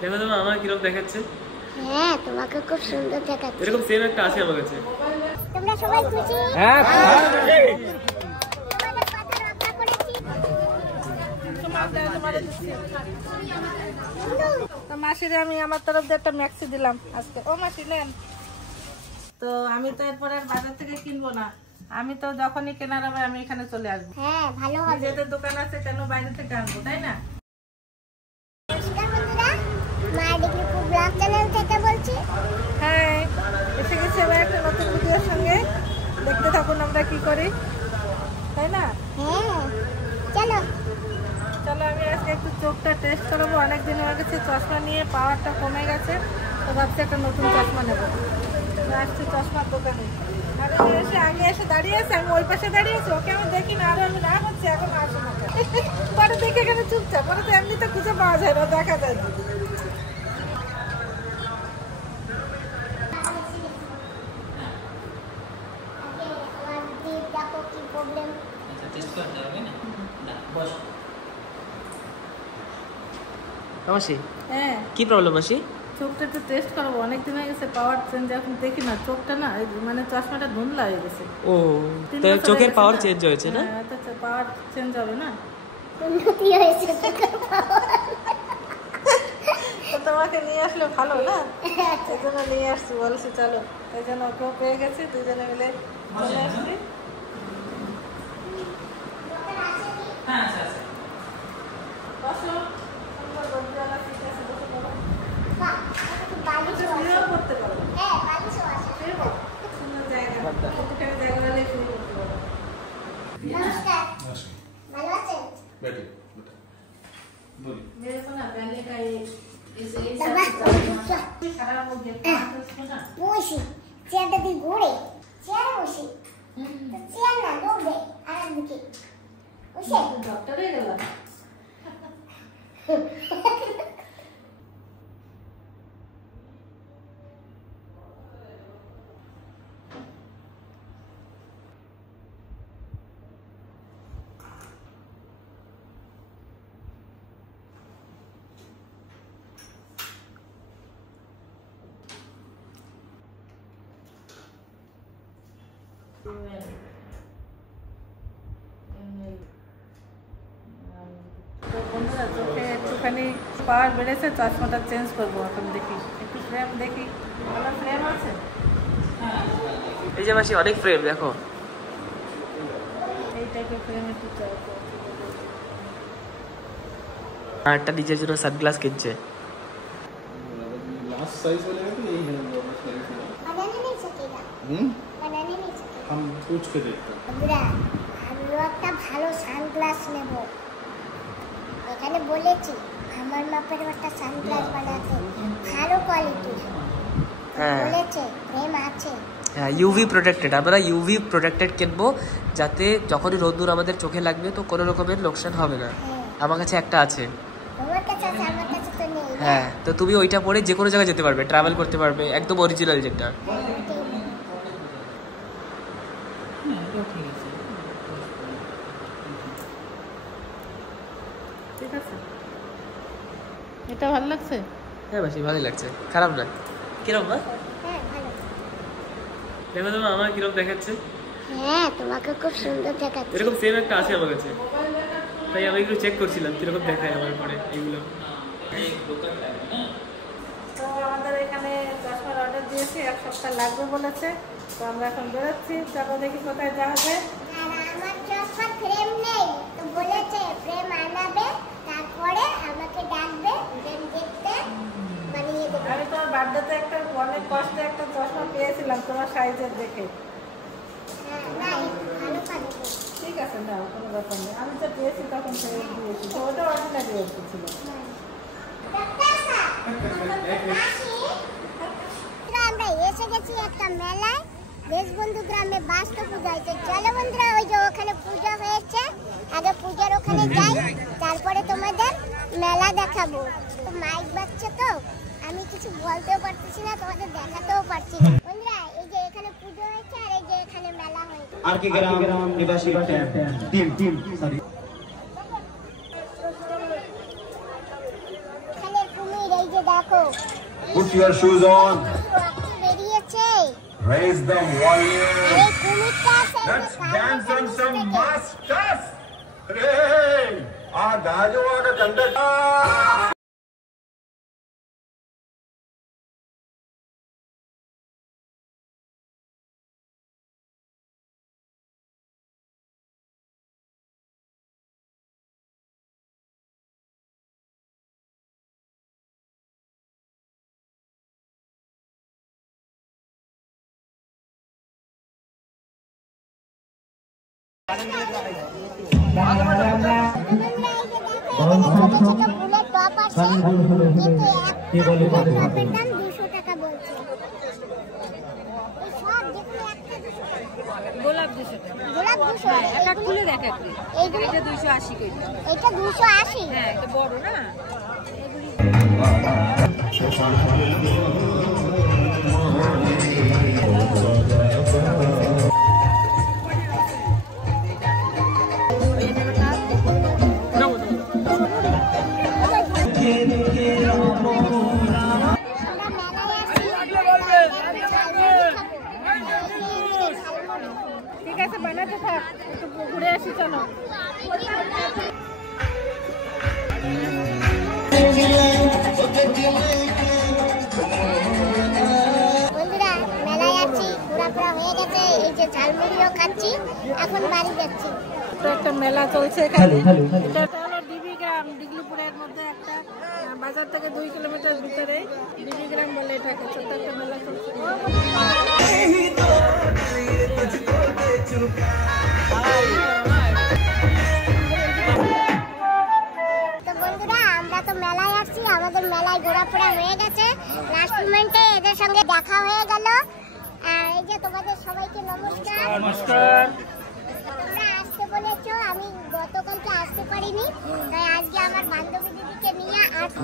দেখো তো আমার কিরকম দেখাচ্ছে। হ্যাঁ তোমাকে খুব সুন্দর দেখাচ্ছে। এরকম সেম একটা আছে আমার কাছে। তোমরা সবাই খুশি? হ্যাঁ তোমাদের কথা রক্ষা করেছি। তো মাসিরে আমি আমার তরফ দিয়ে একটা ম্যাক্সি দিলাম আজকে। ও মাসি নেন। তো আমি তো এরপরে আর বাজার থেকে কিনবো না, আমি তো যখনই কেনার হবে আমি এখানে চলে আসবো। হ্যাঁ ভালো হবে। নিজেদের দোকান আছে, কেন বাইরে থেকে আনবো, তাই না? নমস্কার বন্ধুরা, মায়ের ডিগ্রি ফুড ব্লগ চ্যানেল থেকে বলছি। হ্যাঁ, এসে গেছি আবার একটা নতুন ভিডিওর সঙ্গে। দেখতে থাকুন আমরা কি করি, তাই না? হ্যাঁ চলো। চলো, আমি আজকে একটু চোখটা টেস্ট করবো। অনেকদিন হয়ে গেছে চশমা নিয়ে, পাওয়ারটা কমে গেছে, তো ভাবছি একটা নতুন চশমা নেবো। আসছি চশমার দোকানে। আগে এসে দাঁড়িয়ে আছে, আমি ওই পাশে দাঁড়িয়ে আছি, ওকে আমি দেখি না, আরো আমি না হচ্ছে এখন আসে না। পরে দেখে এখানে চুপচাপ, পরে তো এমনিতে খুঁজে পাওয়া যায় না, দেখা যায় না। দেখো কি প্রবলেম। মাসি হ্যাঁ, কি প্রবলেম মাসি? চোখটা একটু টেস্ট করবো, অনেকদিন হয়ে গেছে পাওয়ার চেঞ্জ এখন দেখি না, চোখটা না মানে চশমাটা ধুন্দলা হয়ে গেছে। ও, তো চোখের পাওয়ার চেঞ্জ হয়েছে না? হ্যাঁ, তো পাওয়ার চেঞ্জ হবে না। উন্নতি হয়েছে। তো তোমাকে নিয়ে আসলে ভালো না, এই জন্য নিয়ে আসছি, বলছি চলো। এই জন্য ওকেও পেয়ে গেছি, দুজনে মিলে চলে আসছি। বসো, সুন্দর গদিওয়ালা সিট আছে, বসে পড়ো। বাহ, বালিশও আছে। শুয়েও পড়তে পারো। হ্যাঁ বালিশও আছে। শুয়ে পড়ো, সুন্দর জায়গা, একটুখানি জায়গা হলে শুয়ে পড়তে পারো। নমস্কার, ভালো আছেন? बैठे बेटा बोलिए। मेरे को ना पहले का ये इस বাবা, खराब हो गया था, तो उसको ना বসি চেয়ারটা দিয়ে ঘুরে চেয়ারে বসি। তো চেয়ার না দৌড়ে আর একদিকে বসে। डॉक्टर ही गला। তো বন্ধুরা, চোখে একটুখানি পাওয়ার বেড়েছে, চশমাটা চেঞ্জ করবো এখন। দেখি একটু ফ্রেম, দেখি ভালো ফ্রেম আছে। এই যে মাসি অনেক ফ্রেম দেখো। এই টাইপের ফ্রেম একটু চাই। আর একটা নিজের জন্য সানগ্লাস কিনছে। लास्ट साइज वाले में तो यही है नॉर्मल साइज में। बनाने नहीं सकेगा, बनाने नहीं सकेगा। हम पूछ के देखते हैं। বন্ধুরা, আমিও একটা ভালো সানগ্লাস নেব। এখানে বলেছি আমার মাপের একটা সানগ্লাস বানাতে, ভালো কোয়ালিটির। হ্যাঁ। বলেছে ফ্রেম আছে। হ্যাঁ, ইউভি প্রোটেক্টেড। আমরা ইউভি প্রোটেক্টেড কিনবো, যাতে যখনই রোদ্দুর আমাদের চোখে লাগবে তো কোনো রকমের লোকসান হবে না। হ্যাঁ, আমার কাছে একটা আছে। তোমার কাছে আছে, আমার কাছে তো নেই। হ্যাঁ, তো তুমি ওইটা পরে যে কোনো জায়গায় যেতে পারবে, ট্রাভেল করতে পারবে, একদম অরিজিনাল যেটা। ঠিক আছে, এটা ভালো লাগছে। হ্যাঁ মাসি, ভালোই লাগছে, খারাপ না। কিরকম মা? হ্যাঁ ভালো। দেখো তো আমার কিরকম দেখাচ্ছে। হ্যাঁ তোমাকে খুব সুন্দর দেখাচ্ছে। এরকম সেম একটা আছে আমার কাছে, তাই আমি একটু চেক করছিলাম কিরকম দেখায় আমার পরে এইগুলো। তো আমাদের এখানে চশমার অর্ডার দিয়েছি, 1 সপ্তাহ লাগবে বলেছে। তো আমরা এখন বেরোচ্ছি, চলো দেখি কোথায় যাওয়া যায়। আর আমার চশমার ফ্রেম নেই, তো বলেছে ফ্রেম আনাবে, তারপরে আমাকে ডাকবে, ফ্রেম দেখতে বানিয়ে দেবে। আমি তোমার বার্থডেতে একটা অনেক কষ্টে একটা চশমা পেয়েছিলাম তোমার সাইজের দেখে। হ্যাঁ না, ভালো পাবে। ঠিক আছে, না কোনো ব্যাপার নেই, আমি তো পেয়েছি তখন ফেরত দিয়েছি, তো ওটা অর্ডিনারি ছিল। আমরা এসে গেছি একটা মেলায়, দেশবন্ধু গ্রামে বাস্তু পূজা হয়েছে। চলো বন্ধুরা, ওই যে ওখানে পূজা হয়েছে, আগে পূজার ওখানে যাই, তারপরে তোমাদের মেলা দেখাবো। তো মাইক বাজছে, তো আমি কিছু বলতেও পারতেছি না, তোমাদের দেখাতেও পারছি না। বন্ধুরা, এই যে এখানে পুজো হয়েছে আর এই যে এখানে মেলা হয়েছে। আর কি গ্রাম নিবাসী টিম সরি। এখানে কুমির, এই যে দেখো Put your shoes on. বেরিয়েছে Raise the volume. আরে কুমিরটা আছে Let's dance on some masters. Hey, our Dajuwaga Kandaka. গোলাপ 200 টাকা এক এক ফুলের এক এক এইটা 280 করে এটা 280 হ্যাঁ এটা বড় না ঠিক আছে বানাতে থাক একটু ঘুরে আসি চলো বন্ধুরা মেলায় আছি ঘোরাফেরা হয়ে গেছে এই যে ঝালমুড়িও খাচ্ছি এখন বাড়ি যাচ্ছি একটা মেলা চলছে এখানে এটা হলো ডিবি গ্রাম ডিগলিপুরের মধ্যে একটা বাজার থেকে 2 কিলোমিটার ভিতরে ডিবি গ্রাম বলে এটাকে ছোট একটা মেলা চলছে তো বন্ধুরা আমরা তো মেলায় আসছি আমাদের মেলায় ঘোরাফেরা হয়ে গেছে লাস্ট মোমেন্টে এদের সঙ্গে দেখা হয়ে গেল আর এই যে তোমাদের সবাইকে নমস্কার নমস্কার তোমরা আসতে বলেছো আমি গতকালকে আসতে পারিনি তাই আজকে আমার বান্ধবী দিদিকে নিয়ে আসছি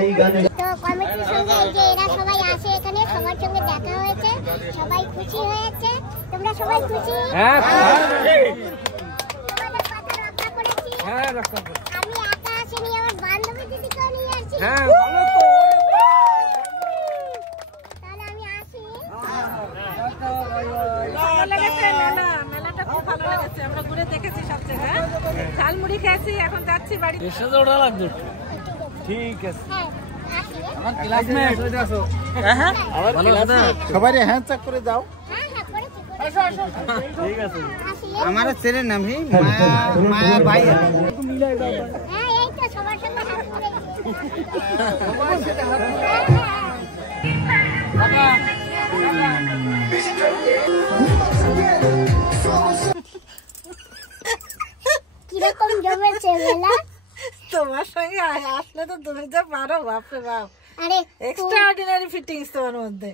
এই গানে তো কমিটির সঙ্গে এই যে এরা সবাই আসে এখানে সবার সঙ্গে দেখা হয়েছে সবাই খুশি হয়েছে তোমরা সবাই খুশি হ্যাঁ তোমাদের কথা রক্ষা করেছি হ্যাঁ রক্ষা করেছি আমি একা আসিনি আমার বান্ধবী দিদিকেও নিয়ে আসছি হ্যাঁ ভালো তো তাহলে আমি আসি ভালো লেগেছে মেলাটা খুব ভালো লেগেছে আমরা ঘুরে দেখেছি সব জায়গায় ঝালমুড়ি খেয়েছি এখন যাচ্ছি বাড়ি এসে জোড়া লাগবে ঠিক আছে হ্যাঁ আসি আমার ক্লাসমেট হ্যাঁ ভালো কথা সবাই হ্যান্ড চেক করে দাও হ্যাঁ হ্যাঁ করেছি ঠিক আছে আসি আমার ছেলে নাম হি মায়া ভাই হ্যাঁ এই তো সবার সঙ্গে হাত ধরে কিরকম জমেছে মেলা তোমার সঙ্গে আসলে তো তুমি যা পারো বাপরে বাপ আরে এক্সট্রা অর্ডিনারি ফিটিংস তোমার মধ্যে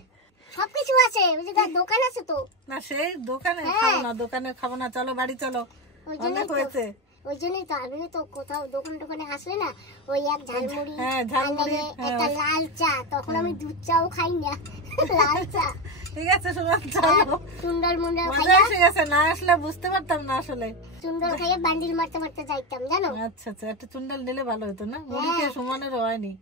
সবকিছু আছে ওই যে দোকান আছে তো না সেই দোকানে হ্যাঁ। খাবো না চলো বাড়ি চলো ওই জন্যই অনেক তো হয়েছে ওই জন্যই তো আমি তো কোথাও দোকানে আসলে না ওই এক ঝালমুড়ি হ্যাঁ, ঝালমুড়ি, আর একটা লাল চা তখন আমি দুধ চাও খাই না লাল চা ঠিক আছে সুমন চলো সুন্দর মুন্ডা মজা খাইয়া এসে গেছে না আসলে বুঝতে পারতাম না আসলে সুন্দর খাইয়া বান্ডিল মারতে মারতে যাইতাম জানো আচ্ছা আচ্ছা একটা চুন্ডাল নিলে ভালো হতো না মুড়িকে সুমনেরও হয়নি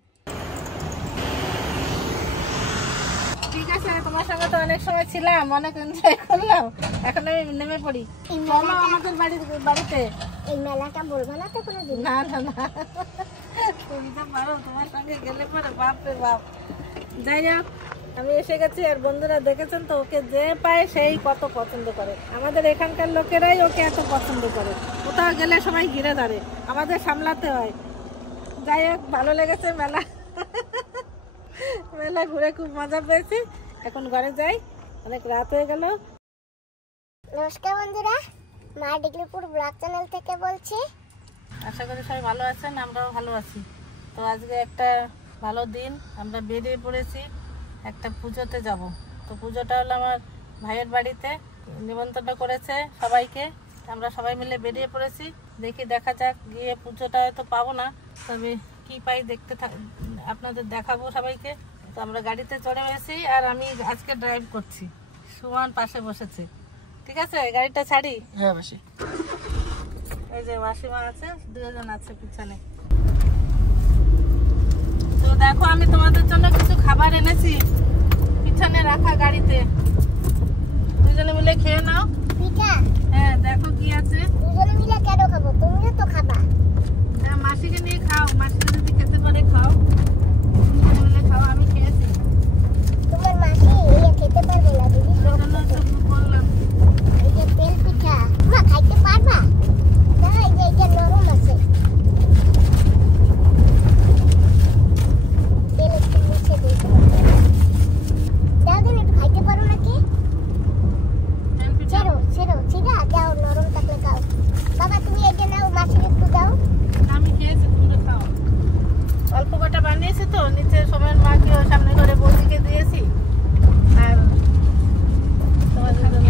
ঠিক আছে তোমার সঙ্গে তো অনেক সময় ছিলাম অনেক এনজয় করলাম এখন আমি নেমে পড়ি এই চলো মেলাটা- আমাদের বাড়িতে এই মেলাটা বলবো না তো কোনোদিন না না না তুমি তো পারো তোমার সঙ্গে গেলে পরে বাপরে বাপ যাই হোক আমি এসে গেছি আর বন্ধুরা দেখেছেন তো ওকে যে পায় সেই কত পছন্দ করে আমাদের এখানকার লোকেরাই ওকে এত পছন্দ করে কোথাও গেলে সবাই ঘিরে ধরে আমাদের সামলাতে হয় যাই হোক ভালো লেগেছে মেলা মেলা ঘুরে খুব মজা পেয়েছি এখন ঘরে যাই অনেক রাত হয়ে গেল নমস্কার বন্ধুরা মা ডিগ্রিপুর ব্লগ চ্যানেল থেকে বলছি আশা করি সবাই ভালো আছেন আমরাও ভালো আছি তো আজকে একটা ভালো দিন আমরা বেরিয়ে পড়েছি একটা পুজোতে যাব তো পুজোটা হলো আমার ভাইয়ের বাড়িতে নিমন্ত্রণ করেছে সবাইকে আমরা সবাই মিলে বেরিয়ে পড়েছি দেখা যাক গিয়ে পুজোটা হয়তো পাবো না তবে কি পাই দেখতে আপনাদের দেখাবো সবাইকে তো আমরা গাড়িতে চড়ে হয়েছি আর আমি আজকে ড্রাইভ করছি সুমন পাশে বসেছে ঠিক আছে গাড়িটা ছাড়ি হ্যাঁ বসে এই যে মাসিমা আছে দুজন আছে পিছনে দেখো আমি তোমাদের জন্য কিছু খাবার এনেছি পিছনে রাখা গাড়িতে, দুজনে মিলে খেয়ে নাও। পিঠা? হ্যাঁ দেখো কি আছে। দুজনে মিলে কেন খাবো, তুমিও তো খাবা। হ্যাঁ মাসিকে নিয়ে খাও, মাসিকে যদি খেতে পারে খাও, দুজনে মিলে খাও। আমি খেয়েছি। তোমার মাসি এই খেতে পারবে না দিদি, সেজন্য একটু বললাম। এই যে তেল পিঠা মা খাইতে পারবা? দেখো এই যে এটা নরম আছে, তেল একটু মিশে দিতে হবে। দাও দিন একটু খাইতে পারো নাকি? ছেড়ো ছেড়ো ছিড়া যাও, নরম থাকলে খাও। বাবা তুমি এই যে নাও, মাসির একটু দাও। আমি খেয়েছি, তোমরা খাও। অল্প কটা বানিয়েছি তো, নিচে সময়ের মাকে ও সামনে ঘরে বৌদিকে দিয়েছি। আর তোমাদের জন্য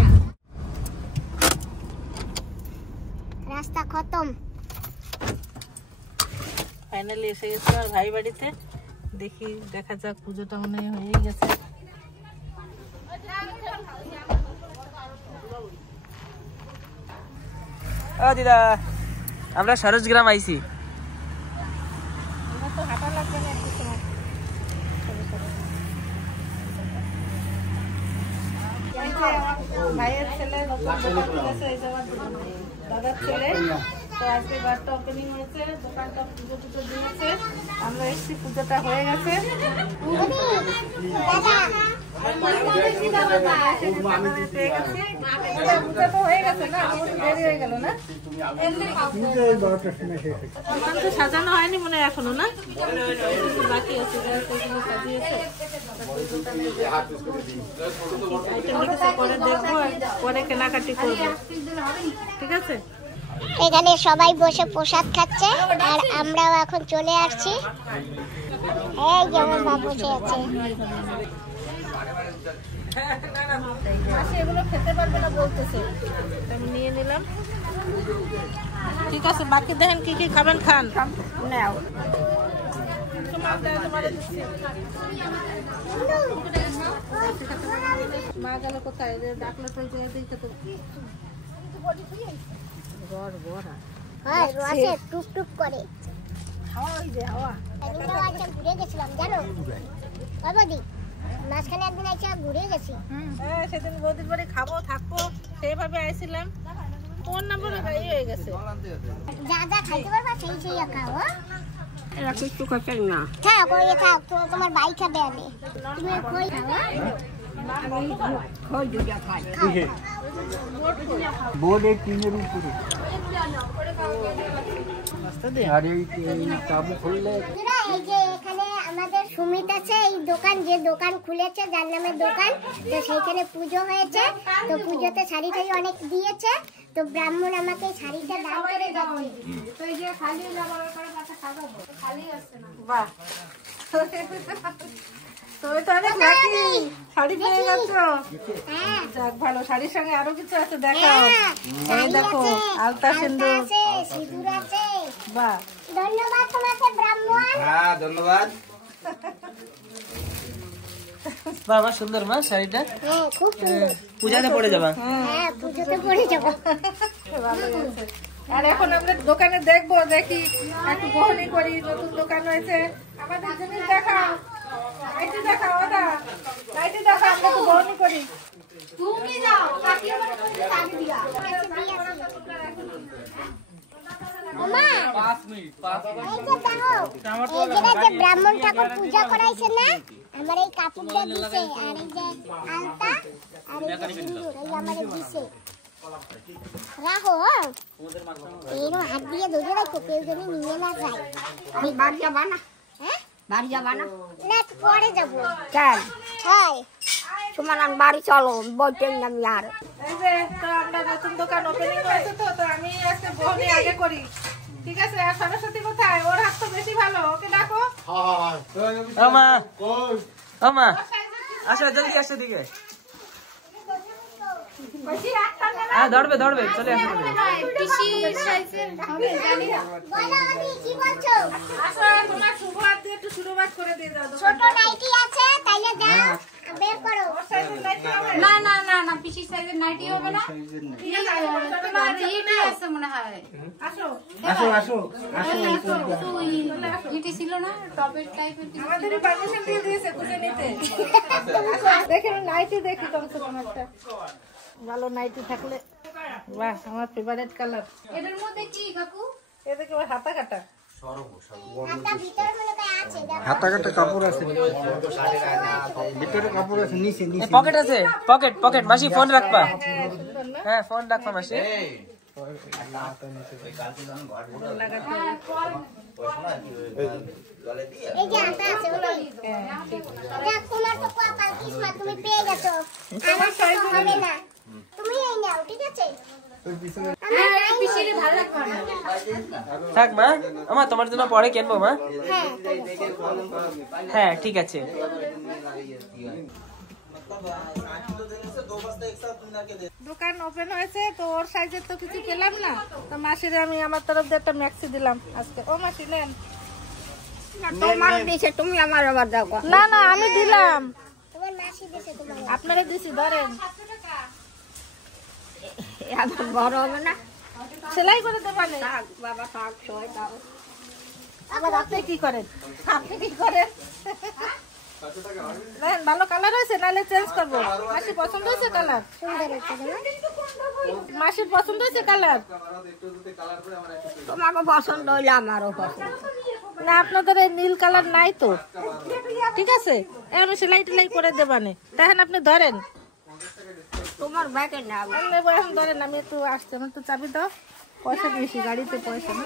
রাস্তা খতম। ফাইনালি এসে গেছি আমার ভাই বাড়িতে। দেখি দেখা যাক, পুজোটা মনে হয় হয়েই গেছে। দিদা আমরা সরোজ গ্রাম আইছি। আমার তো হাঁটা লাগবে না একটু সময়। এই যে আমার ভাইয়ের ছেলে নতুন দোকান খুলেছে, এই যে আমার দাদার ছেলে। তো আজকে বারটা ওপেনিং হয়েছে, দোকানটা পুজো টুজো দিয়েছে। আমরা এসছি, পুজোটা হয়ে গেছে। পুজো তো হয়ে গেছে না, আমার দেরি হয়ে গেল না? দোকান তো সাজানো হয়নি মনে হয় এখনো, না বাকি আছে, সেগুলো সাজিয়েছে। পরে দেখবো, পরে কেনাকাটি করবো। ঠিক আছে, এখানে সবাই বসে প্রসাদ খাচ্ছে আর আমরাও এখন চলে আসছি। এই যেমন মা বসে আছে। মাসি এগুলো খেতে পারবে না বলতেছে, আমি নিয়ে নিলাম। ঠিক আছে, বাকি দেখেন কি কি খাবেন, খান। নাও মা গেল কোথায়? ডাকলে তো রসে টুক টুক করে হাওয়া, ওই যে হাওয়া। ঘুরে গেছিলাম জানো বাবাদি, মাঝখানে একদিন এসে ঘুরে গেছি। সেদিন বৌদির বাড়ি খাবো থাকবো সেইভাবে আইছিলাম, ফোন নাম্বার হয়ে গেছে। যা যা খাইতে পারবা সেই সেই খাও। একটু খাই না, খাও করে খাও, তোমার ভাই খাবে। আমি তুমি কই খাও? বোর্ডে টিনের উপরে এই যে এখানে আমাদের সুমিত আছে, এই দোকান যে দোকান খুলেছে, যার নামে দোকান, তো সেইখানে পুজো হয়েছে। তো পুজোতে শাড়ি টাড়ি অনেক দিয়েছে, তো ব্রাহ্মণ আমাকে শাড়িটা দান করে যাচ্ছে। তো এই যে খালি খালি আসছে না। বাহ, তুমি তো অনেক লাকি, শাড়ি পেয়ে গেছো। হ্যাঁ যাক ভালো, শাড়ির সঙ্গে আরো কিছু আছে দেখাও। এই দেখো আলতা সিঁদুর আছে, সিঁদুর আছে। বাহ, ধন্যবাদ তোমাকে ব্রাহ্মণ। হ্যাঁ ধন্যবাদ। বাবা সুন্দর মা শাড়িটা, হ্যাঁ খুব সুন্দর। পূজাতে পড়ে যাবা। হ্যাঁ পুজোতে পড়ে যাবো। ভালো হয়েছে। আর এখন আমরা দোকানে দেখবো, দেখি একটু গহনি করি। নতুন দোকান হয়েছে, আমাদের জিনিস দেখাও, লাইটি দেখাও, ওটা লাইটি দেখাও, আমরা একটু গহনি করি। তুমি যাও, ওমা, এই যে দেখো, এই জায়গায় যে ব্রাহ্মণ ঠাকুর পূজা করাইছে না, আমার এই কাপড়টা দিছে, আর এই যে আলতা আর এই যে সিঁদুর, এই আমারে দিছে। রাখো, এরও হাত দিয়ে ধরে রাখো, কেউ যেন নিয়ে না যায়। বাড়ি যাবা না? হ্যাঁ বাড়ি যাবা না? না, একটু পরে যাবো। চল হ্যাঁ তোমার বাড়ি চলো, বলতেন আমি আর এই যে তো আমরা নতুন দোকান ওপেনিং হয়েছে, তো আমি আজকে গহনি আগে করি। ঠিক আছে, আর সরস্বতী কোথায়? ওর হাত তো বেশি ভালো, ওকে ডাকো। ও মা, ও মা আসো, জলদি আসো দিকে। হ্যাঁ ধরবে ধরবে, চলে আসো। বলো আমি কি বলছো? আসো, তোমার শুভ হাত দিয়ে একটু শুরুবাত করে দিয়ে দাও। ছোট নাইটি আছে, তাইলে যাও। বের করো। না না না না পিসি সাইজের নাইটি হবে না তোমার ইটি আছে মনে হয় আসো আসো আসো ইটি ছিল না টপের টাইপের আমাদের পারমিশন দিয়ে দিয়েছে খুঁজে নিতে দেখেন নাইটি দেখি কমসে কম একটা ভালো নাইটি থাকলে বাহ আমার ফেভারিট কালার এটার মধ্যে কি কাকু এদিকে হাতা কাটা হাতটা ভিতরে মনে করে আছে, দেখো। হাতা কাটা কাপড় আছে ভিতরে কাপড় আছে নিচে নিচে পকেট আছে, পকেট পকেট। মাসি ফোন রাখবা। হ্যাঁ ফোন রাখবা মাসি। এই যে হাতা আছে ওটাই। দেখ, তোমার তো কপাল কিসমত, তুমি পেয়ে গেছো। আমার তো হবে না, তুমি এই নাও, ঠিক আছে? পিসিরে ভালো লাগবে না থাক মা, আমা তোমার জন্য পরে কিনবো মা। হ্যাঁ, হ্যাঁ ঠিক আছে। দোকান ওপেন হয়েছে তো ওর সাইজের তো কিছু পেলাম না, তো মাসিরে আমি আমার তরফ দিয়ে একটা ম্যাক্সি দিলাম আজকে। ও মাসি নেন। তোমার দিছে তুমি আমার আবার দাও গো। না না আমি দিলাম, তোমার মাসি দিছে তোমার। আপনারা দিছি ধরেন। এখন বড় হবে না সেলাই করে দেবানে। থাক বাবা থাক সবাই দাও। আবার আপনি কি করেন? আপনি কি করেন? নেন, ভালো কালার হয়েছে নাহলে চেঞ্জ করবো। মাসি পছন্দ হয়েছে কালার? সুন্দর হচ্ছে না? মাসির পছন্দ হয়েছে কালার? তোমাকে পছন্দ হইলে আমারও পছন্দ। না আপনাদের এই নীল কালার নাই তো, ঠিক আছে এখন সেলাই টেলাই করে দেবানে। দেখেন আপনি ধরেন, তোমার ব্যাগে না আমি নেবো এখন, ধরেন আমি একটু আসছি। আমার তো চাবি দাও, পয়সা দিয়েছি গাড়িতে পয়সা না।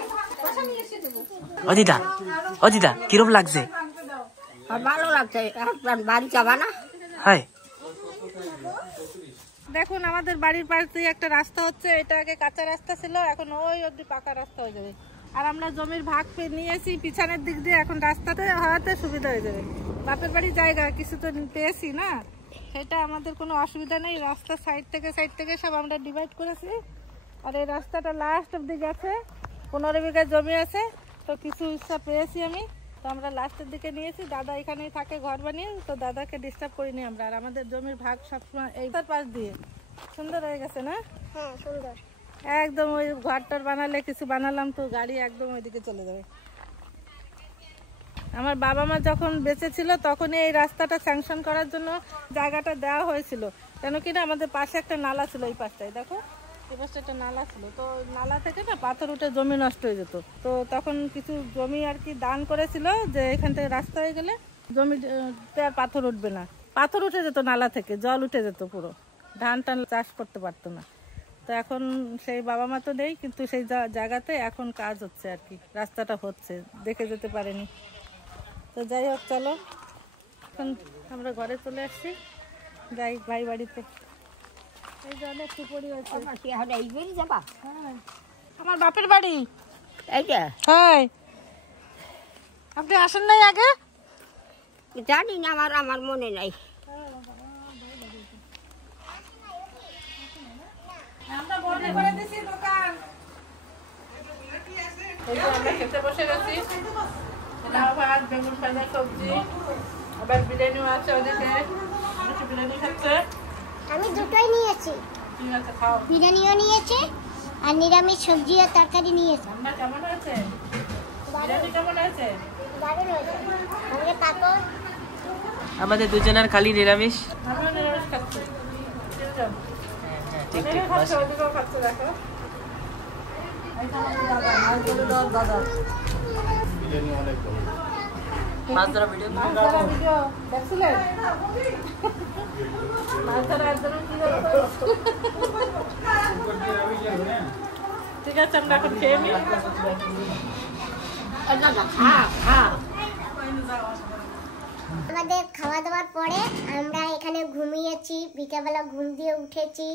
ও দিদা, ও দিদা কিরম লাগছে? ভালো লাগছে। আপনার বাড়ি যাবা না? হাই দেখুন আমাদের বাড়ির পাশ দিয়ে একটা রাস্তা হচ্ছে, এটা আগে কাঁচা রাস্তা ছিল, এখন ওই অব্দি পাকা রাস্তা হয়ে যাবে। আর আমরা জমির ভাগ পেয়ে নিয়েছি পিছনের দিক দিয়ে, এখন রাস্তাতে হওয়াতে সুবিধা হয়ে যাবে। বাপের বাড়ির জায়গা কিছু তো পেয়েছি না, সেটা আমাদের কোনো অসুবিধা নেই। রাস্তা সাইড থেকে সব আমরা ডিভাইড করেছি। আর এই রাস্তাটা লাস্ট অব্দি গেছে, 15 বিঘা জমি আছে, তো কিছু ইচ্ছা পেয়েছি আমি, তো আমরা লাস্টের দিকে নিয়েছি। দাদা এখানেই থাকে ঘর বানিয়ে, তো দাদাকে ডিস্টার্ব করিনি আমরা। আর আমাদের জমির ভাগ সবসময় এই পাশ দিয়ে সুন্দর হয়ে গেছে না? হ্যাঁ, সুন্দর। একদম ওই ঘরটার বানালে কিছু বানালাম তো গাড়ি একদম ওইদিকে চলে যাবে। আমার বাবা মা যখন বেঁচে ছিল তখনই এই রাস্তাটা স্যাংশন করার জন্য জায়গাটা দেওয়া হয়েছিল, কেন কিনা আমাদের পাশে একটা নালা ছিল। এই পাশটায় দেখো, এই পাশটা একটা নালা ছিল, তো নালা থেকে না পাথর উঠে জমি নষ্ট হয়ে যেত। তো তখন কিছু জমি আর কি দান করেছিল যে এখান থেকে রাস্তা হয়ে গেলে জমিতে আর পাথর উঠবে না। পাথর উঠে যেত নালা থেকে, জল উঠে যেত, পুরো ধান টান চাষ করতে পারতো না। তো এখন সেই বাবা মা তো নেই, কিন্তু সেই জায়গাতে এখন কাজ হচ্ছে আর কি, রাস্তাটা হচ্ছে, দেখে যেতে পারেনি। তো যাই হোক, চলো এখন আমরা ঘরে চলে আসছি, যাই ভাই বাড়িতে। এই যে অনেক সুপরি হয়েছে। এই বাড়ি যাবা? হ্যাঁ, আমার বাপের বাড়ি এইটা হ্যাঁ। আপনি আসেন নাই আগে? জানি না, আমার মনে নাই। আমরা বন্ধ করে দিছি দোকান। এই যে আমরা খেতে বসে গেছি, লাউ ভাত, বেগুন ভাজা, সবজি, আবার বিরিয়ানিও আছে ওদিকে। বিরিয়ানি খাচ্ছে। আমি দুটোই নিয়েছি, ঠিক আছে খাও। বিরিয়ানিও নিয়েছি আর নিরামিষ সবজি আর তরকারি নিয়েছি। রান্না কেমন হয়েছে? বিরিয়ানি কেমন হয়েছে? দারুণ হয়েছে। আমাকে পাপড়। আমাদের দুজনের খালি নিরামিষ। আমিও নিরামিষ খাচ্ছি। তিনজন। ঠিক ঠিক ওদিকেও খাচ্ছে, ওদিকেও খাচ্ছে, দেখো। এই যে আমাদের দাদা, মাছ ধরে দেওয়ার দাদা। মাছ ধরা ভিডিও। মাছ ধরা ভিডিও দেখছিলেন? মাছ ধরা একদম কি করতো? ঠিক আছে, আমরা এখন খেয়ে নিই। আমাদের খাওয়া দাওয়ার পরে আমরা এখানে ঘুমিয়েছি, বিকেলবেলা ঘুম দিয়ে উঠেছি,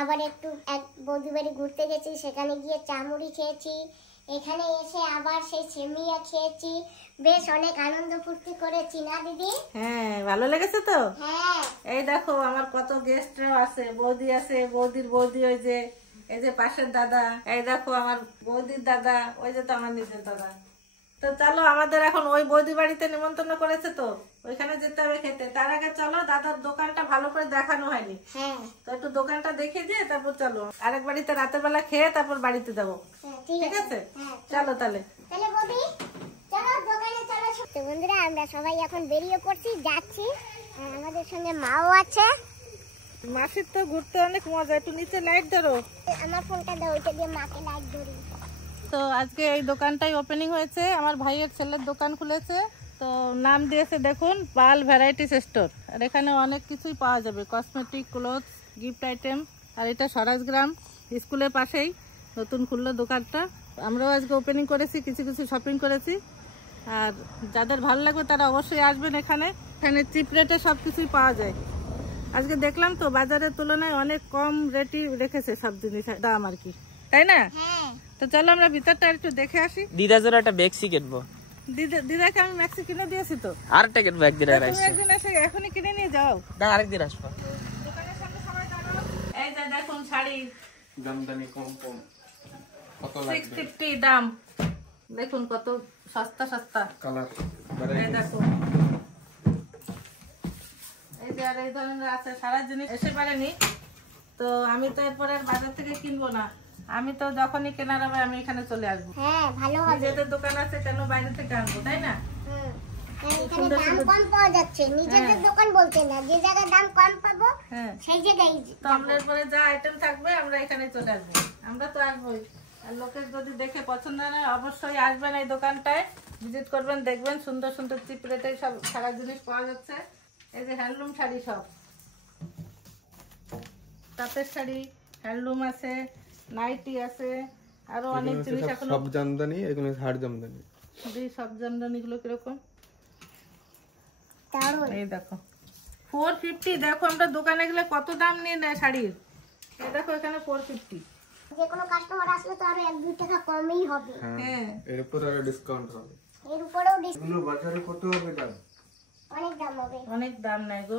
আবার একটু এক বৌদি বাড়ি ঘুরতে গেছি, সেখানে গিয়ে চামুড়ি খেয়েছি। এখানে এসে আবার সেই সেমিয়া খেয়েছি, বেশ অনেক আনন্দ ফুর্তি করেছি না দিদি? হ্যাঁ, ভালো লেগেছে তো? হ্যাঁ। এই দেখো আমার কত গেস্টরাও আছে, বৌদি আছে, বৌদির বৌদি, ওই যে এই যে পাশের দাদা, এই দেখো আমার বৌদির দাদা, ওই যে তো আমার নিজের দাদা। তো চলো আমাদের এখন ওই বৌদি বাড়িতে নিমন্ত্রণ করেছে, তো ওইখানে যেতে হবে খেতে। তার আগে চলো দাদার দোকানটা ভালো করে দেখানো হয়নি, হ্যাঁ তো একটু দোকানটা দেখে দিয়ে তারপর চলো আরেক বাড়িতে রাতের বেলা খেয়ে তারপর বাড়িতে যাবো। ঠিক আছে, চলো তাহলে। তাহলে ববি চলো দোকানে চলো। তো বন্ধুরা আমরা সবাই এখন বেরিয়ে পড়ছি, যাচ্ছি। আর আমাদের সঙ্গে মাও আছে। মাসির তো ঘুরতে অনেক মজা। একটু নিচে লাইট ধরো, আমার ফোনটা দাও, ওইটা দিয়ে মাকে লাইট ধরি। তো আজকে এই দোকানটাই ওপেনিং হয়েছে, আমার ভাইয়ের ছেলের দোকান খুলেছে। তো নাম দিয়েছে দেখুন পাল ভ্যারাইটিস স্টোর। আর এখানে অনেক কিছুই পাওয়া যাবে, কসমেটিক, ক্লোথস, গিফট আইটেম। আর এটা স্বরাজগ্রাম স্কুলের পাশেই নতুন খুললো দোকানটা। আমরাও আজকে ওপেনিং করেছি, কিছু কিছু শপিং করেছি। আর যাদের ভালো লাগবে তারা অবশ্যই আসবেন এখানে। এখানে চিপ রেটে সব কিছুই পাওয়া যায়। আজকে দেখলাম তো বাজারের তুলনায় অনেক কম রেটই রেখেছে সব জিনিসের দাম আর কি, তাই না? তো চলো আমরা ভিতরটা একটু দেখে আসি। দিদার জন্য একটা ম্যাক্সি কিনবো। দিদাকে আমি ম্যাক্সি কিনে দিয়েছি, তো আরেকটা কিনবো একদিন। তুমি একদিন এসে এখনই কিনে নিয়ে যাও। না, আরেকদিন আসবো। দোকানের সামনে সবাই দাঁড়াও। এই যে দেখুন শাড়ি দামদানি কম কম কত লাগবে 650 দাম। দেখুন কত সস্তা সস্তা কালার এই দেখুন। এই যে আর এই ধরনের আছে, সারা জিনিস এসে পারেনি। তো আমি তো এরপরে বাজার থেকে কিনবো না, আমি তো যখনই কেনার হবে আমি এখানে চলে আসবো। হ্যাঁ ভালো হবে। নিজেদের দোকান আছে, কেন বাইরে থেকে আনবো, তাই না? এখানে দাম কম পাওয়া যাচ্ছে, নিজেদের দোকান বলতে না, যে জায়গায় দাম কম পাবো হ্যাঁ, সেই জায়গায়। তো আমরা এরপরে যা আইটেম থাকবে আমরা এখানে চলে আসবো। আমরা তো আসবোই। আর লোকের যদি দেখে পছন্দ হয় অবশ্যই আসবেন এই দোকানটায়, ভিজিট করবেন, দেখবেন সুন্দর সুন্দর চিপ রেটে সব সারা জিনিস পাওয়া যাচ্ছে। এই যে হ্যান্ডলুম শাড়ি, সব তাঁতের শাড়ি, হ্যান্ডলুম আছে, নাইটি আছে, আরো অনেক জিনিস। এখন সব জামদানি, এগুলো হাড় জামদানি। সব জামদানি গুলো কিরকম দারুণ। এই দেখো 450। দেখো আমরা দোকানে গেলে কত দাম নিয়ে নেয় শাড়ির। এই দেখো এখানে 450। যে কোনো কাস্টমার আসলে তো আরো 1-2 টাকা কমই হবে। হ্যাঁ, এর উপর আরো ডিসকাউন্ট হবে। এর উপরেও এগুলো বাজারে কত হবে দাম? অনেক দাম হবে। অনেক দাম নেয় গো।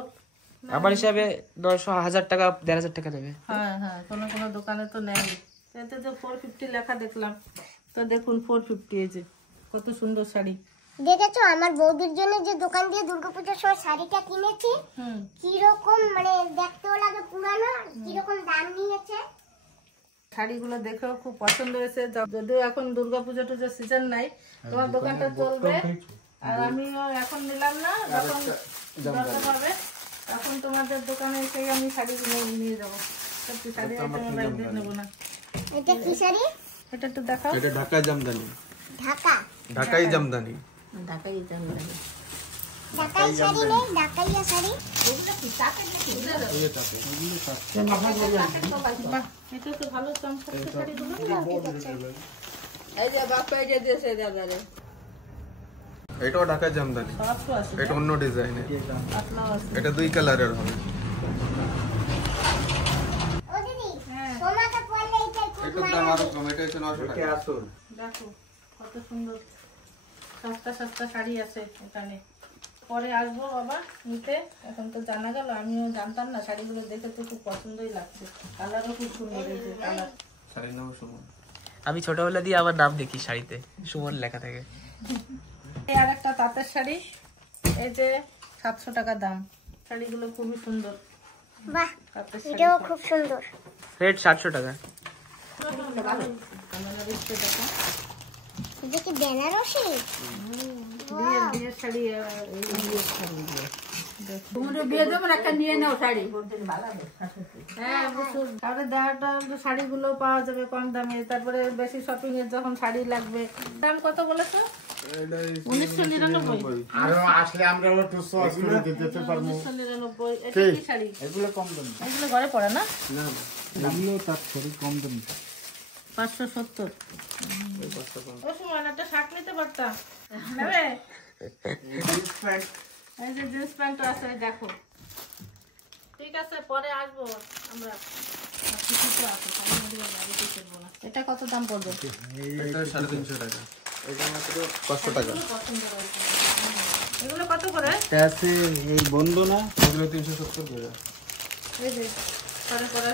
আমার হিসাবে 900-1000 টাকা 1500 টাকা নেবে। হ্যাঁ হ্যাঁ, কোনো কোনো দোকানে তো নেয়। এতে তো 450 লেখা দেখলাম। তো দেখুন 450। এই যে কত সুন্দর শাড়ি। দেখেছো আমার বৌদির জন্য যে দোকান দিয়ে দুর্গাপূজার সময় শাড়িটা কিনেছি, কিরকম মানে দেখতেও লাগে পুরানো, কিরকম দাম নিয়েছে। শাড়িগুলো দেখেও খুব পছন্দ হয়েছে। যদিও এখন দুর্গাপূজা টুজার সিজন নাই, তোমার দোকানটা চলবে। আর আমিও এখন নিলাম না, যখন দরকার হবে তখন তোমাদের দোকানে এসে আমি শাড়ি নিয়ে যাবো। সত্যি শাড়ি আইটেম একদিন নেবো না। এটা কি শাড়ি? এটা একটু দেখাও। এটা ঢাকা জামদানি। ঢাকা ঢাকাই জামদানি। ঢাকাই জামদানি। ঢাকাই শাড়ি নেই, ঢাকাইয়া শাড়ি। বাহ, এটা তো ভালো চমৎকার শাড়িগুলো। এই যে বাপ্পা এই যে দেশে দাদারে এটাও ঢাকা জামদানি। সব তো আছে, এটা অন্য ডিজাইনের। পাতলাও আছে। এটা 2 কালারের হবে। ও দিদি, সোনাটা পরলে এটা খুব এটার দাম আরো কম, এটা হচ্ছে 900 টাকা। আসল দেখো কত সুন্দর সস্তা সস্তা শাড়ি আছে এখানে। পরে আসবো বাবা নিতে। এখন তো জানা গেল, আমিও জানতাম না। শাড়িগুলো দেখে তো খুব পছন্দই লাগছে, কালারও খুব সুন্দর। এই যে কালার। শাড়ির নাম সুমন। আমি ছোটবেলা দিয়ে আমার নাম দেখি শাড়িতে, সুমন লেখা থাকে। এই আর একটা তাঁতের শাড়ি, এই যে 700 টাকা দাম। শাড়িগুলো খুবই সুন্দর। বাহ, তাঁতের শাড়ি এটাও খুব সুন্দর। রেট 700 টাকা। এটা কি বেনারসি? বিয়ের শাড়ি। তুমি তো বিয়ে দেবো একটা নিয়ে নাও শাড়ি। হ্যাঁ প্রচুর। তাহলে দেখাটা শাড়িগুলো পাওয়া যাবে কম দামে। তারপরে বেশি শপিং এর যখন শাড়ি লাগবে। দাম কত বলেছো? 1999। আরো আসলে আমরা একটু সস করে দিতে পারবো। 1999। এটা কি শাড়ি? এগুলো কম দাম এগুলো ঘরে পড়ে না? না, এগুলো তার থেকে কম দাম। 570। ও সময় একটা শার্ট নিতে পারতাম। নেবে? এই যে জিন্স প্যান্ট আছে, দেখো। ঠিক আছে, পরে আসবো আমরা। কিছু তো আছে, শাড়িগুলো বাড়িতে কিনবো না। এটা কত দাম পড়বে? এটা 350 টাকা। এটা মাত্র 500 টাকা। পছন্দ হয়েছে। এগুলো কত করে? এটা আছে এই বন্ধ না, এগুলো 370 টাকা। এই যে পরে পরে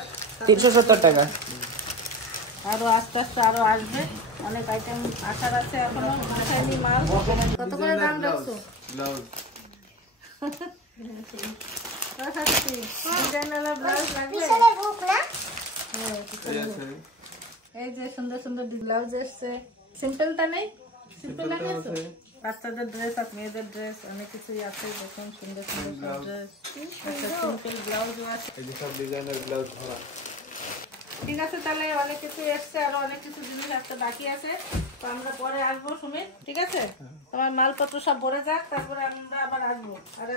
370 টাকা। আরো আস্তে আস্তে আরো আসবে। অনেক আইটেম আসার আছে, এখনো আসায়নি মাল। কত করে দাম রাখছো? ব্লাউজ ডিজাইনার ব্লাউজ লাগবে। পিছনে বুক না এই যে সুন্দর সুন্দর ব্লাউজ এসছে। সিম্পলটা নেই? সিম্পল আছে, বাচ্চাদের ড্রেস আর মেয়েদের ড্রেস অনেক কিছুই আছে। দেখুন সুন্দর সুন্দর ড্রেস, সিম্পল ব্লাউজও আছে। এই যে সব ডিজাইনার ব্লাউজ ভরা। ঠিক আছে, তাহলে অনেক কিছু এসছে, আরো অনেক কিছু জিনিস আসতে বাকি আছে, তো আমরা পরে আসবো সুমিত। ঠিক আছে, তোমার মালপত্র সব ভরে যাক, তারপরে আমরা আবার আসবো। আর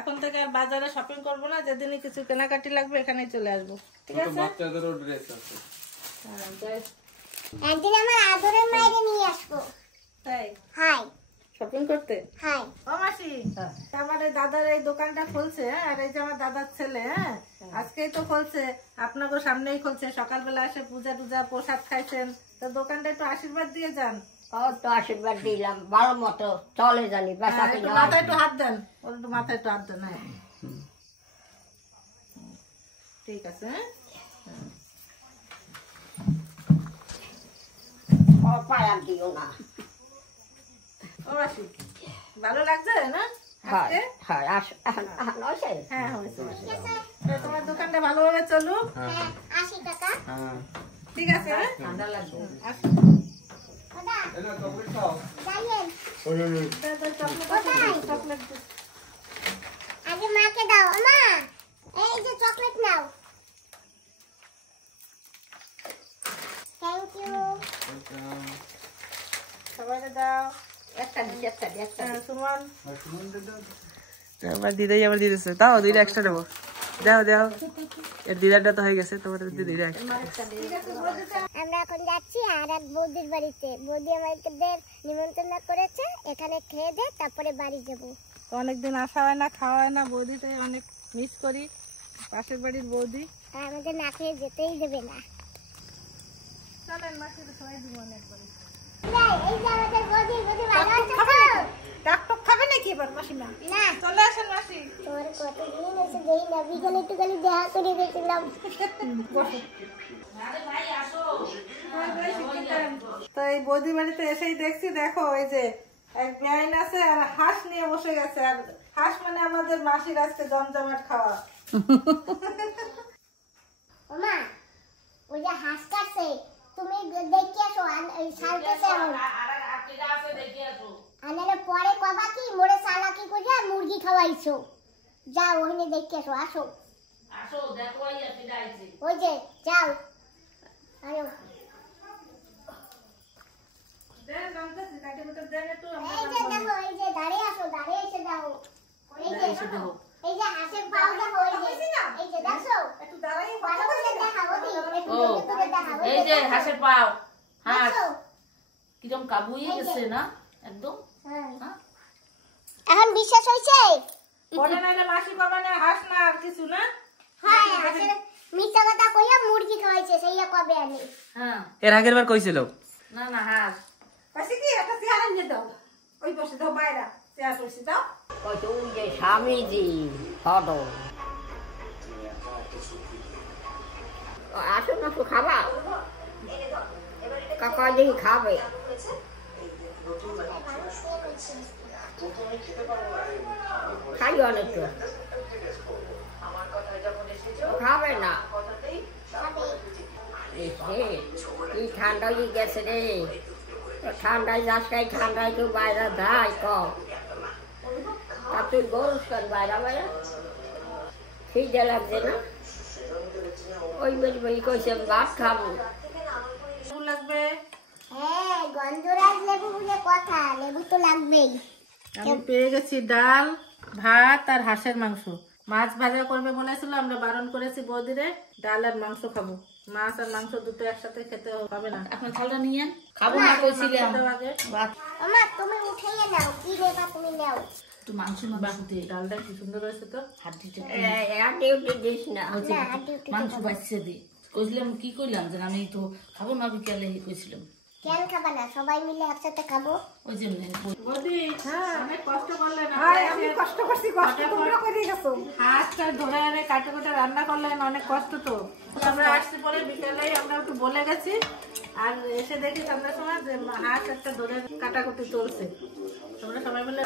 এখন থেকে আর বাজারে শপিং করবো না, যেদিনই কিছু কেনাকাটি লাগবে এখানেই চলে আসবো। ঠিক আছে, বাচ্চাদেরও ড্রেস আছে। একদিন আমার আদরের মায়ের নিয়ে আসবো। তাই হাই শপিং করতে? হাই ও মাসি, আমার এই দাদার এই দোকানটা খুলছে, আর এই যে আমার দাদার ছেলে, হ্যাঁ আজকেই তো খুলছে, আপনাকে সামনেই খুলছে। সকালবেলা এসে পূজা টুজা প্রসাদ খাইছেন, তো দোকানটা একটু আশীর্বাদ দিয়ে যান। তো আশীর্বাদ দিলাম, ভালো মতো চলে জানি। একটু মাথায় একটু হাত দেন, ওর একটু মাথায় একটু হাত দেন। হ্যাঁ ঠিক আছে। পায়া দিও না। ও মাসি, ভালো লাগছে না? হ্যাঁ হ্যাঁ হ্যাঁ তোমার দোকানটা ভালোভাবে চলুক। 80 টাকা। ঠিক আছে, ঠান্ডা লাগবে। চকলেট আগে মাকে দাও। মা এই যে চকলেট নাও। Thank you. সবাই দাও। একটা সুমন আমার দিদাই আবার দিতেছে, তাও দুইটা এক্সট্রা নেবো। দাও দাও, এর দিদারটা তো হয়ে গেছে, তোমার দুইটা এক্সট্রা। আমরা এখন যাচ্ছি আর এক বৌদির বাড়িতে। বৌদি আমাদের নিমন্ত্রণ করেছে, এখানে খেয়ে দে তারপরে বাড়ি যাবো। অনেকদিন আসা হয় না, খাওয়া হয় না, বৌদিতে অনেক মিস করি, পাশের বাড়ির বৌদি। আর আমাদের না খেয়ে যেতেই দেবে না। চলেন মাসি, সবাই দিব অনেকবারই। এই যে আমাদের বৌদি, বৌদি ভালো আছে তো? ডাক্তার খাবে নাকি এবার মাসিমা? না, চলে আসেন মাসি। তোর কতদিন এসে দেই না, বিকালে একটু খালি দেখা করে গেছিলাম। তো এই বৌদি বাড়িতে এসেই দেখছি, দেখো এই যে এক বেআইন আছে আর হাঁস নিয়ে বসে গেছে। আর হাঁস মানে আমাদের মাসির আজকে জমজমাট খাওয়া। ওমা, ওই যে হাঁস কাছে তুমি দেখি আসো, এই সালতেছে আনারে পরে কবা কি মোরে সালাকি করিয়া মুরগি খাওয়াইছো। যাও ওখানে দেখি আসো। আসো আসো, দেখো ওই যে যাও। আরে দেন নামতেছি, কাটে কুটে দেন একটু। এই যে দেখো, এই যে দাঁড়িয়ে আসো, দাঁড়িয়ে এসে দাও। এই যে এই যে হাঁসের পাও দেখো, এই যে দেখো, একটু দাঁড়াই ভালো করে দেখাবো দি, একটু করে দেখাবো। এই যে হাঁসের পাও, হাঁস দেখো? কিরকম কাবুয়ে গেছে না একদম। হ্যাঁ। এখন বিশ্বাস হইছে? বলে নাইলে মাসি কবে না হাঁস না আর কিছু না। হ্যাঁ, আসলে মিথ্যা কথা কইয়া মুরগি খাওয়াইছে, সেইয়া কবে আনি। হ্যাঁ, এর আগের বার কইছিল। না না হাঁস। পাশে কি একটা চেয়ার এনে দাও, ওই বসে দাও, বাইরা চেয়ার বসে দাও। ওই যে স্বামীজি ফটো। আসো না, খাবা কাকা যে খাবে। খাই অনেক খাবে না। কি ঠান্ডা হয়ে গেছে রে, ঠান্ডায় যাস খাই, ঠান্ডায় কেউ বাইরে যায় কম। তা তুই বলস কেন বাইরা বাইরা? খিদে লাগছে না? ওই বই কইছে ভাত খাবো। লাগবে। হ্যাঁ, গন্ধরাজ লেবু বলে কথা, লেবু তো লাগবেই। আমি পেয়ে গেছি ডাল, ভাত আর হাঁসের মাংস। মাছ ভাজা করবে বলেছিল, আমরা বারণ করেছি বৌদিরে, ডাল আর মাংস খাবো। মাছ আর মাংস দুটো একসাথে খেতে হবে না। এখন থালটা নিয়ে খাবো না কইছিলাম। আমা তুমি উঠাইয়া নাও, কি নেবা তুমি নাও। একটু মাংস মাংস দিয়ে ডালটা কি সুন্দর হয়েছে তো। হাড্ডিটা দিস না, মাংস বাচ্চা দি কইছিলাম। কি কইলাম যে আমি তো খাবো না বিকালে কইছিলাম। কেন খাবা না? সবাই মিলে একসাথে খাবো। ওই যে বৌদি অনেক কষ্ট করলেন, আমি কষ্ট করছি, কষ্ট তোমরা করে গেছো। হাঁসটা ধরে এনে কাটে কাটে রান্না করলেন, অনেক কষ্ট তো। আমরা আসছি পরে বিকালে আমরা একটু বলে গেছি, আর এসে দেখি সন্ধ্যার সময় যে হাঁস একটা ধরে কাটাকুটি চলছে। তোমরা সবাই মিলে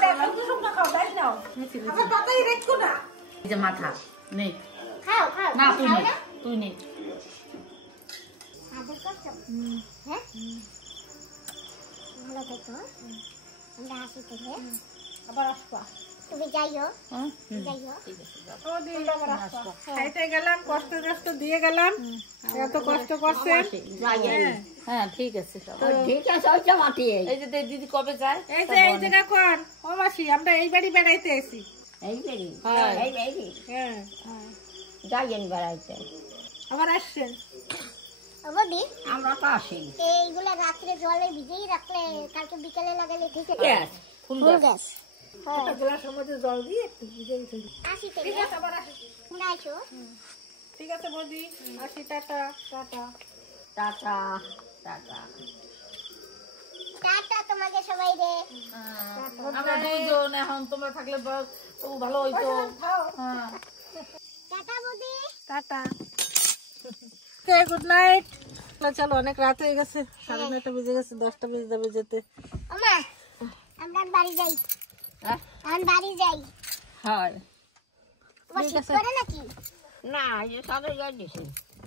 এই যে মাথা নেই খাও খাও না, তুই নেই, তুই নেই। আদর করছো হ্যাঁ ভালো থেকো আমরা হাসি থেকে আবার আসবা। তুমি যাইও যাইও খাইতে গেলাম, কষ্ট কষ্ট দিয়ে গেলাম, এত কষ্ট করছেন। হ্যাঁ ঠিক আছে। ঠিক আছে, ওইটা মাতিয়ে এই যে দিদি কবে যায়? এই যে এই জায়গা কোন ও মাসি, আমরা এই বাড়ি বেড়াইতে এসি। এই বেরি এই বেরি হ্যাঁ যাইয়েন বেড়াইতে, আবার আসছেন। বৌদি আমরা তো আসি। এইগুলা রাত্রে জলে ভিজেই রাখলে কালকে বিকেলে লাগালে ঠিক আছে। Yes. ফুল গ্যাস হ্যাঁ একটা গ্লাসের মধ্যে জল দিয়ে একটু ভিজিয়ে ফেলি। আসি ঠিক থেকে আছে, আবার আসি। তোমরা আইছো ঠিক আছে বৌদি, আসি, tata tata. Tata tata. Tata তোমাকে সবাই রে আমরা দুইজন এখন, তোমরা থাকলে তো ভালো হইতো। হ্যাঁ টাটা বৌদি টাটা। Good night. চলো, অনেক রাত হয়ে গেছে, 9:30 বেজে গেছে, 10টা বেজে যাবে যেতে। ওমা আমরা বাড়ি যাই আমি বাড়ি যাই হয় তোমার শীত করে নাকি না, এই সাথে যাই দিছি।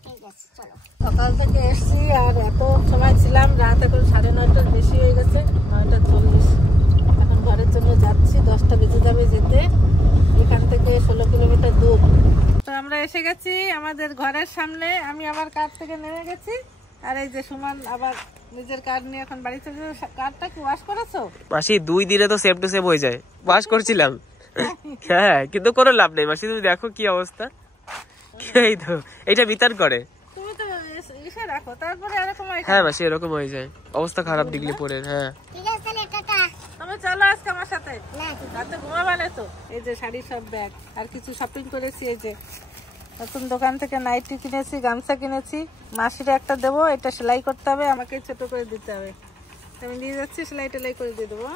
ঠিক আছে চলো সকাল থেকে এসছি আর এত সময় ছিলাম, রাত এখন 9:30 বেশি হয়ে গেছে, 9:40। এখন ঘরের জন্য যাচ্ছি, 10টা বেজে যাবে যেতে। এখান থেকে 16 কিলোমিটার দূর। তো আমরা এসে গেছি আমাদের ঘরের সামনে। আমি আবার কার থেকে নেমে গেছি, আর এই যে সুমন আবার নিজের কার নিয়ে এখন বাড়ি চলে যাবে। কারটা কি ওয়াশ করেছো? মাসি 2 দিনে তো সেভ টু সেভ হয়ে যায়। ওয়াশ করছিলাম হ্যাঁ, কিন্তু কোনো লাভ নেই মাসি, তুমি দেখো কি অবস্থা। এই তো এটা বিতার করে, তুমি তো এসে রাখো, তারপরে এরকম হয়। হ্যাঁ মাসি এরকম হয়ে যায়, অবস্থা খারাপ ডিগলি পরে। হ্যাঁ ঠিক আছে তাহলে টাটা তুমি চলো আজকে আমার সাথে, না রাতে ঘুমাবালে তো। এই যে শাড়ি সব ব্যাগ, আর কিছু শপিং করেছি। এই যে নতুন দোকান থেকে নাইটি কিনেছি, গামছা কিনেছি। মাসিরে একটা দেবো, এটা সেলাই করতে হবে, আমাকে ছোট করে দিতে হবে। আমি নিয়ে যাচ্ছি, সেলাই টেলাই করে দিয়ে দেবো।